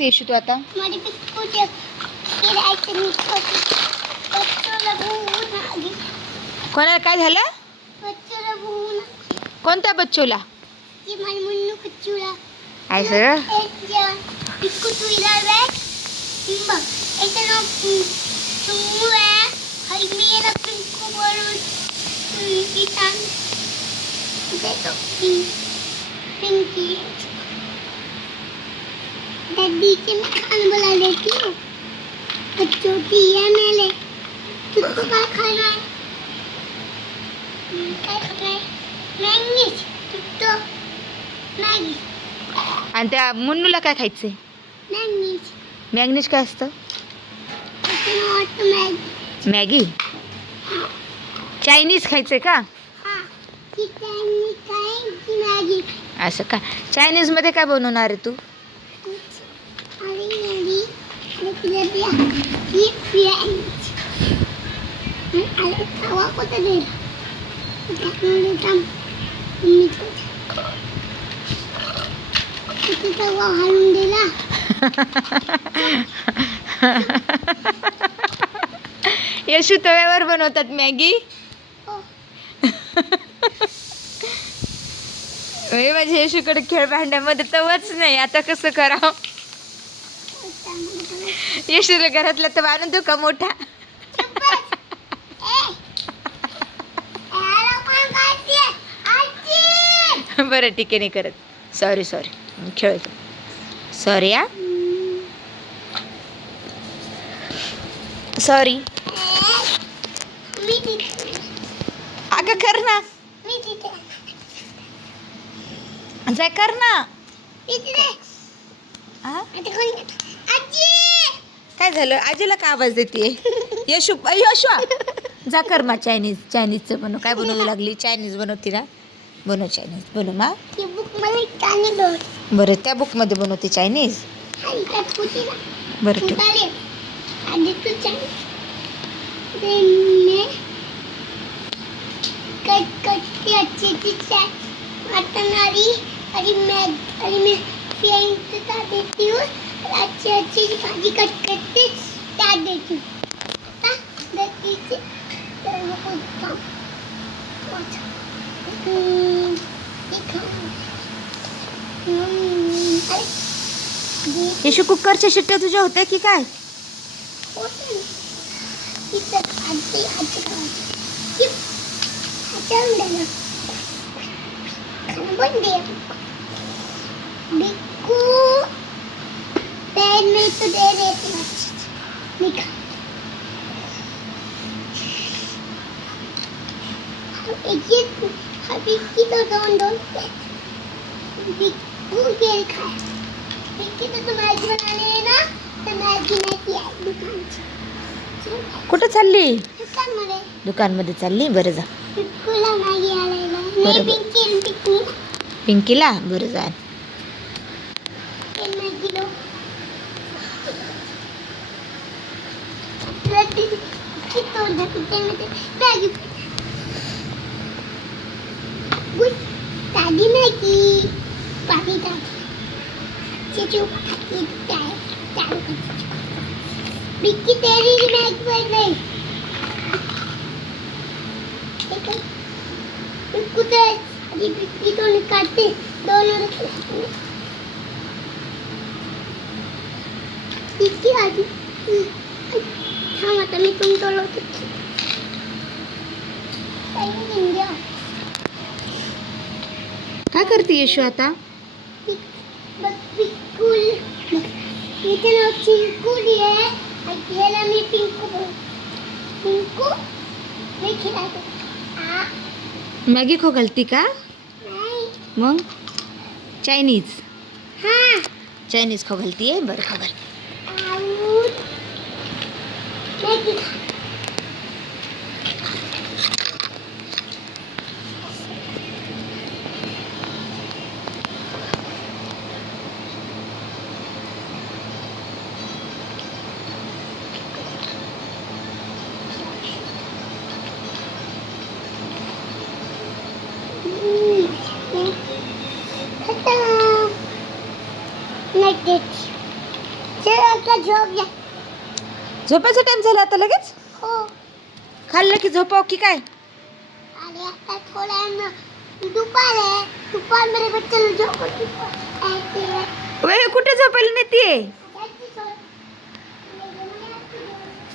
येशू तू आता माझे पिक्चर फिरायचं निघतो बच्चोला भून आली कोणाला काय झालं? बच्चोला भून कोणत्या बच्चूला? ती माझी मुन्नू बच्चोला आहे सर पिक्कू तुला बॅग बघ याचं नाव सुमू आहे हरी मी याला पिंकू बोलून किसान देतो पिंकी दादी के मैं खाना बुला लेती हूँ बच्चों की है मेले किसको क्या खाना है क्या खाना है मैगी तो मैगी आणि त्या मुन्नूला काय खायचंय? मैगी मॅग्नीज काय असतं? नॉट मैगी मॅगी चायनीज खायचंय का? हाँ कितनी खाएगी मैगी असं का? चायनीजमध्ये काय बनवणार आहे तू? अरे मेरी लेकिन ये फ्रेंच अरे तवा को तो दे देता मम्मी को तो तवा हलून दिला येशू तव्यावर बनवतात मॅगी. माझ्या येशूकडे खेळ भांड्यामध्ये तवच नाही, आता कसं करावं? येशूला घरातला तर आणून देऊ का मोठा? बरं ठीक आहे, नाही करत. सॉरी खेळतो. सॉरी या सॉरी. अगं कर ना, जाय कर ना. हा? काय झालं? आजीला का आवाज देते? यशू जा कर मा चायनीजचं बनव. काय बनवू लागली? चायनीज बनवते ना? बनव चायनीज, बनव मा. बरं त्या बुकमध्ये बनवते चायनीज. बरं ठेव. देती हूँ अच्छी अच्छी भाजी कट करके डाल देती हूँ येशू कुकरच्या शिट्ट्या तुझ्या होत्या की काय? बिक्कू पैर में तो दे देती हूँ निकाल ये अभी की तो दोन बिक्कू के खाए बिक्की तो मैगी बनाने है ना तो मैगी नहीं किया दुकान से कुठं चालली? दुकानमध्ये दुकानमध्ये चालली. बरं जा. बिक्कूला मॅगी आणायला नाही बिक्की पिंकीला. बरं जा. मॅगी लो किती मॅगी गुड दादी मॅगी पापी दादी चीचू बिक्की तेरी मॅगी बन गई बिक्कू तो अभी बिक्की तो निकालते दोनों रखे बिक्की आजी हाँ आता मी तुम तो लोग काय करते येशू आता? बिक्कुल इथे नाव चिंकुली आहे आणि याला मी पिंकू पिंकू मी खिलातो मॅगी खो घालती का? नाही मग चायनीज हाँ चायनीज खो घालती आहे. बरं खो घाल. आउट मॅगी खत्म. Like this. चल आता झोप जा. झोपायचा टाइम झाला आता लगेच. हो. खाल्लं की झोपाव की काय. आणि आता थोड्या दुपार आहे. दुपारमध्ये बच्चाला झोपवते. वय कुठे झोपायला नेते.